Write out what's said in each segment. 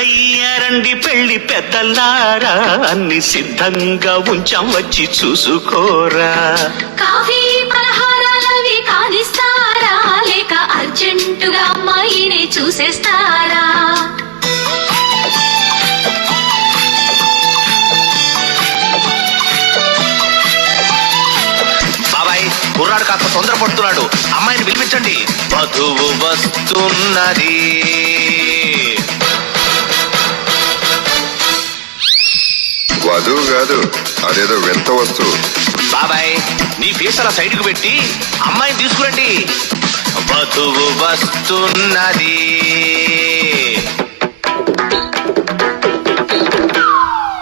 తొందరయ్యారండి పెళ్లి పెద్దలారా, అన్ని సిద్ధంగా ఉంచాం వచ్చి చూసుకోరా. కాఫీ పలహారాలవి కానిస్తారా, లేక అర్జెంటుగా అమ్మాయిని చూసేస్తారా? బాబాయ్ కుర్రాడు కాస్త తొందరపడుతున్నాడు, అమ్మాయిని పిలిపించండి. వధువు వస్తున్నది. వధువు కాదు, అదేదో వింత వస్తువు. బాబాయ్ నీ ఫేస్ అలా సైడ్ కు పెట్టి అమ్మాయిని తీసుకురండి. వధువు వస్తున్నది.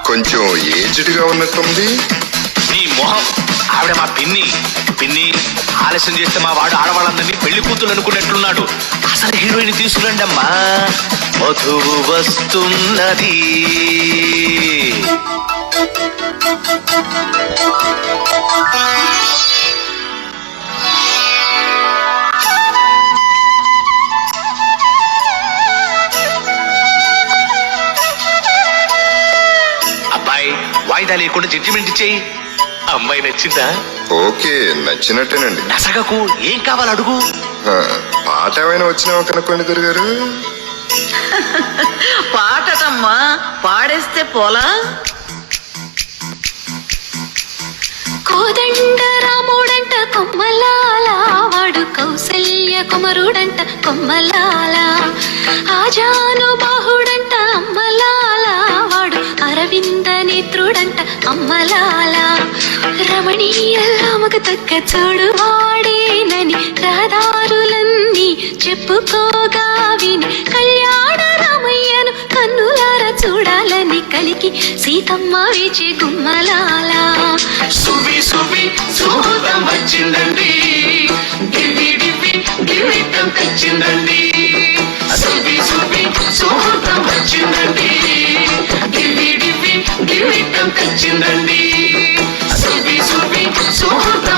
కొంచెం ఏజ్డ్ గా ఉన్నట్టుంది. నీ మొహం, ఆవిడ మా పిన్ని. పిన్ని ఆలస్యం చేస్తే మా వాడు ఆడవాళ్ళందరినీ పెళ్లి కూతురు అనుకున్నట్లున్నాడు. అసలు హీరోయిన్ తీసుకురండి అమ్మా. వధువు వస్తున్నది. అబ్బాయి వాయిదా లేకుండా జడ్జిమెంట్ ఇచ్చేయి. అమ్మాయి నచ్చిందా? ఓకే, నచ్చినట్టేనండి. నసగకు, ఏం కావాలి అడుగు. పాట ఏమైనా వచ్చినావా కనుక్కోండి గురుగారు. పాటటమ్మా, పాడేస్తే పోలా. కోదండ రాముడంట కొమ్మలాల, వాడు కౌసల్య కుమరుడంట కొమ్మలాల. ఆజాను బాహుడంట అమ్మలాల, వాడు అరవింద నేత్రుడంట అమ్మలాల. రమణీయల్లామకు తగ్గ చోడు వాడేనని రహదారులన్నీ చెప్పుకోగా విని, కళ్యాణ రామయ్యను కన్నులార చూడాలని కలికి సీతమ్మ వేచే గుమ్మలాల. సువి సువి సుహృతం వచ్చిందండి, గివి గివి గివిటం తెచ్చిందండి. సువి సువి సుహృతం వచ్చిందండి, గివి గివి గివిటం తెచ్చిందండి. సువి సువి సుహృతం